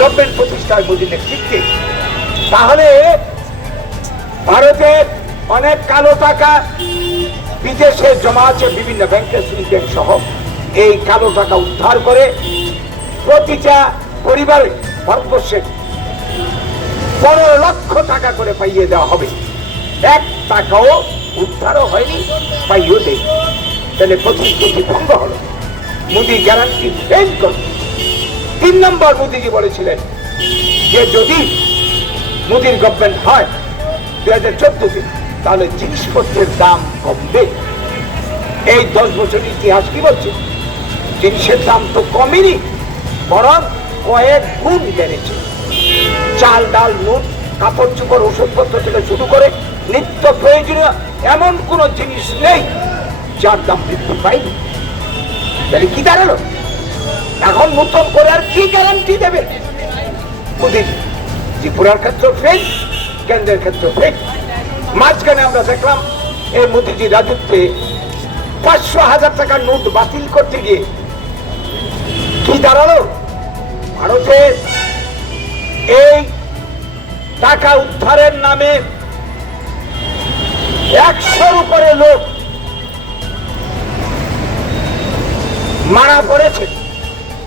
Government প্রতিষ্ঠায় মোদীর নেতৃত্বে, তাহলে ভারতের অনেক কালো টাকা বিদেশে জমা আছে বিভিন্ন ব্যাংকে, সুইস ব্যাংক সহ। এই কালো টাকা উদ্ধার করে প্রতিটা পরিবারে ভারতবর্ষে 15 লক্ষ টাকা করে পাইয়ে দেওয়া হবে। 1 টাকাও উদ্ধারও হয়নি, পাইয়েও দেয়। তাহলে প্রতিশ্রুতি ভঙ্গ হলো, মোদী গ্যারান্টি ফেল করবে। 3 নম্বর মোদীজি বলেছিলেন যে যদি মোদীর গভর্নমেন্ট হয় 2014-তে, তাহলে জিনিসপত্রের দাম কমবে। এই 10 বছরের ইতিহাস কি বলছে? জিনিসের দাম তো কমেনি, বরং কয়েক গুণ বেড়েছে। চাল, ডাল, নুন, কাপড় চোপড়, ওষুধপত্র থেকে শুরু করে নিত্য প্রয়োজনীয় এমন কোন জিনিস নেই যার দাম বৃদ্ধি পায়নি। তাহলে কি দাঁড়ালো? এখন নতুন করে আর কি গ্যারান্টি দেবে মোদীজি? ত্রিপুরার ক্ষেত্রে ফেল, কেন্দ্রের ক্ষেত্রে ফেল। মাঝখানে আমরা দেখলাম এই মোদীজি রাজত্বে 500,000 টাকার নোট বাতিল করতে গিয়ে কি দাঁড়ালো? ভারতের এই টাকা উদ্ধারের নামে 100-র উপরে লোক মারা পড়েছে।